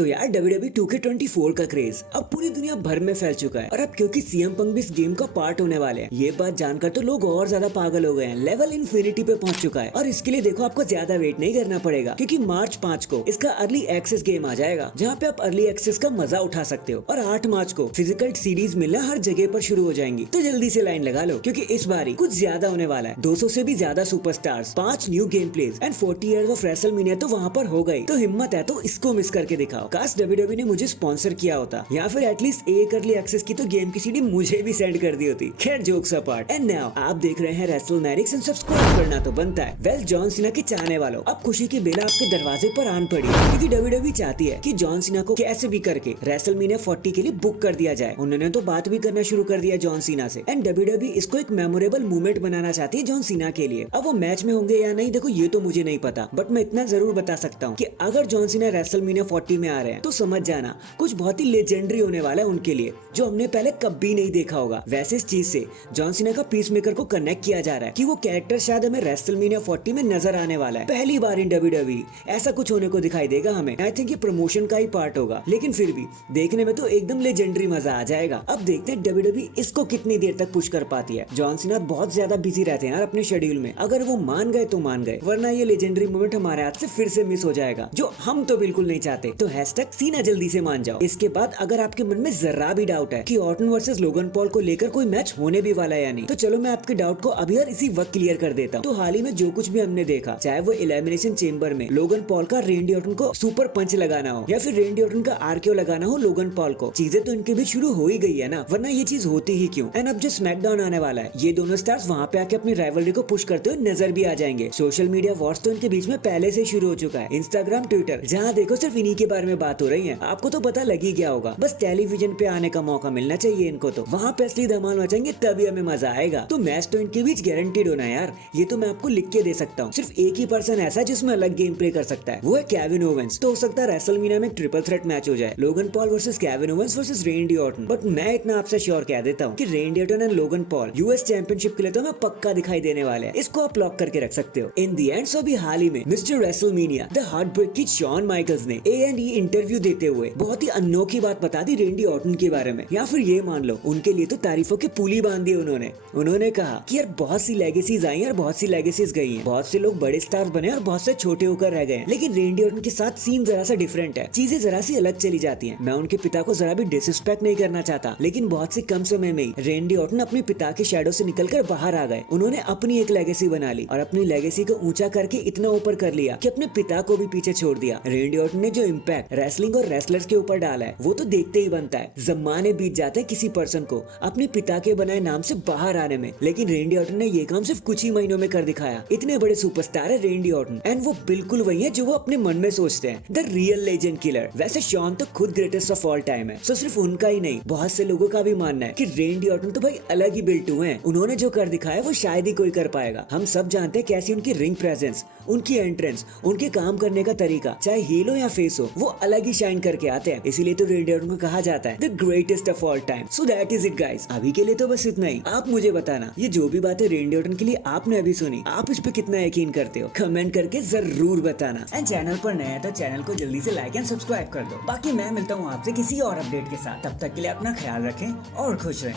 तो यार WWE 2K24 का क्रेज अब पूरी दुनिया भर में फैल चुका है और अब क्योंकि CM पंक भी इस गेम का पार्ट होने वाले हैं, ये बात जानकर तो लोग और ज्यादा पागल हो गए हैं। लेवल इन्फिनिटी पे पहुंच चुका है और इसके लिए देखो आपको ज्यादा वेट नहीं करना पड़ेगा क्योंकि मार्च 5 को इसका अर्ली एक्सेस गेम आ जाएगा जहाँ पे आप अर्ली एक्सेस का मजा उठा सकते हो और 8 मार्च को फिजिकल सीरीज मिलना हर जगह पर शुरू हो जाएंगी। तो जल्दी से लाइन लगा लो क्योंकि इस बारी कुछ ज्यादा होने वाला है। 200 से भी ज्यादा superstars, 5 new game plays and 40 years of WrestleMania तो वहाँ पर हो गई। तो हिम्मत है तो इसको मिस करके दिखाओ। काश WWE ने मुझे स्पॉन्सर किया होता या फिर एटलीस्ट एक अर्ली एक्सेस की तो गेम की सीडी मुझे भी सेंड कर दी होती। खैर जोक्स अपार्ट, एंड नाउ आप देख रहे हैं रेसलमैनिक्स एंड सब्सक्राइब करना तो बनता है। वेल जॉन सीना के चाहने वालों, अब खुशी की बेला आपके दरवाजे पर आन पड़ी है क्योंकि WWE चाहती है कि जॉन सीना को कैसे भी करके रेसलमेनिया 40 के लिए बुक कर दिया जाए। उन्होंने तो बात भी करना शुरू कर दिया जॉन सीना से एंड WWE इसको एक मेमोरेबल मूवमेंट बनाना चाहती है जॉन सीना के लिए। अब वो मैच में होंगे या नहीं देखो ये तो मुझे नहीं पता, बट मैं इतना जरूर बता सकता हूँ कि अगर जॉन सीना रेसलमेनिया 40 में आ रहे हैं तो समझ जाना कुछ बहुत ही लेजेंडरी होने वाला है उनके लिए जो हमने पहले कभी नहीं देखा होगा। वैसे इस चीज से जॉन सीना का पीसमेकर को कनेक्ट किया जा रहा है कि वो कैरेक्टर शायद हमें रेसलमेनिया 40 में नजर आने वाला है। पहली बार इन WWE ऐसा कुछ होने को दिखाई देगा हमें। आई थिंक ये प्रमोशन का ही पार्ट होगा लेकिन फिर भी देखने में तो एकदम लेजेंडरी मजा आ जाएगा। अब देखते हैं WWE इसको कितनी देर तक पुश कर पाती है। जॉन सीना बहुत ज्यादा बिजी रहते हैं यार अपने शेड्यूल में, अगर वो मान गए तो मान गए वरना ये लेजेंडरी मोमेंट हमारे हाथ से फिर से मिस हो जाएगा जो हम तो बिल्कुल नहीं चाहते। तो हैशटैग सीना जल्दी से मान जाओ। इसके बाद अगर आपके मन में जरा भी डाउट है कि ऑर्टन वर्सेस लोगन पॉल को लेकर कोई मैच होने भी वाला है या नहीं, तो चलो मैं आपके डाउट को अभी और इसी वक्त क्लियर कर देता हूँ। तो हाल ही में जो कुछ भी हमने देखा, चाहे वो एलिमिनेशन चेंबर में लोगन पॉल का रेंडी ऑर्टन को सुपर पंच लगाना हो या फिर रेंडी ऑर्टन का आरकेओ लगाना हो लोगन पॉल को, चीजें तो इनके बीच शुरू हो ही गई है ना, वरना ये चीज होती ही क्यों। एंड अब जो स्मैकडाउन आने वाला है ये दोनों स्टार्स वहाँ पे आके अपनी राइवलरी को पुश करते हुए नजर भी आ जाएंगे। सोशल मीडिया वॉर्स तो इनके बीच में पहले से शुरू हो चुका है। इंस्टाग्राम, ट्विटर, जहाँ देखो सिर्फ इन्हीं के बारे में बात हो रही है। आपको तो पता लग ही गया होगा, बस टेलीविजन पे आने का मौका मिलना चाहिए इनको, तो वहाँ पे असली धमाल मचाएंगे तभी हमें मजा आएगा। तो मैच तो इनके बीच गारंटीड होना है यार, ये तो मैं आपको लिख के दे सकता हूँ। सिर्फ एक ही पर्सन ऐसा जिसमें अलग गेम प्ले कर सकता है, वो है केविन ओवेंस। तो हो सकता है रेसलमेनिया में ट्रिपल थ्रेट मैच हो जाए, Logan Paul versus Kevin Owens versus रेंडी Orton. But मैं इतना आपसे श्योर कह देता हूँ कि रेंडी Orton and Logan Paul US championship के लिए तो मैं पक्का दिखाई देने वाले हैं। इसको आप लॉक करके रख सकते हो। इन दी एंड सो अभी हाल ही में मिस्टर रेसलमेनिया द हार्टब्रेक की शॉन माइकल्स ने A&E इंटरव्यू देते हुए बहुत ही अनोखी बात बता दी रेंडी ऑर्टन के बारे में, या फिर ये मान लो उनके लिए तो तारीफों की पुली बांध दी उन्होंने कहा कि यार बहुत सी लेगेसीज आई और बहुत सी लेगेसीज गई हैं, बहुत से लोग बड़े स्टार बने और बहुत से छोटे होकर रह गए, लेकिन रेंडी ऑर्टन के साथ सीन जरा सा डिफरेंट है, चीजें जरा सी अलग चली जाती हैं। मैं उनके पिता को जरा भी डिसरिस्पेक्ट नहीं करना चाहता, लेकिन बहुत से कम समय में ही रेंडी ऑर्टन अपने पिता के शैडो से निकलकर बाहर आ गए। उन्होंने अपनी एक लेगेसी बना ली और अपनी लेगेसी को ऊंचा करके इतना ऊपर कर लिया कि अपने पिता को भी पीछे छोड़ दिया। रेंडी ऑर्टन ने जो इम्पैक्ट रेसलिंग और रेसलर्स के ऊपर डाला है वो तो देखते ही बनता है। जमाने बीत जाते हैं किसी पर्सन को अपने पिता के बनाए नाम से बाहर आने में, लेकिन रेंडी ऑर्टन ने ये काम सिर्फ कुछ ही महीनों में कर दिखाया। इतने बड़े सुपरस्टार है रेंडी ऑर्टन एंड वो बिल्कुल वही है जो वो अपने मन में सोचते हैं, द रियल लेजेंड किलर। वैसे शॉन तो खुद ग्रेटेस्ट ऑफ ऑल टाइम है, सो सिर्फ उनका ही नहीं बहुत से लोगों का भी मानना है कि रेंडी ऑर्टन तो भाई अलग ही बिल्ट हुए हैं। उन्होंने जो कर दिखाया वो शायद ही कोई कर पाएगा। हम सब जानते हैं कैसी उनकी रिंग प्रेजेंस, उनकी एंट्रेंस, उनके काम करने का तरीका, चाहे हील हो या फेस हो, वो अलग ही शाइन करके आते हैं। इसीलिए तो रेंडी ऑर्टन को कहा जाता है the greatest of all time. So that is it guys, अभी के लिए तो बस इतना ही। आप मुझे बताना ये जो भी बातें रेंडी ऑर्टन के लिए आपने अभी सुनी, आप इस पे कितना यकीन करते हो, कमेंट करके जरूर बताना। एंड चैनल पर नया है तो चैनल को जल्दी से लाइक एंड सब्सक्राइब कर दो। बाकी मैं मिलता हूँ आपसे किसी और अपडेट के साथ, तब तक के लिए अपना ख्याल रखें और खुश रहें।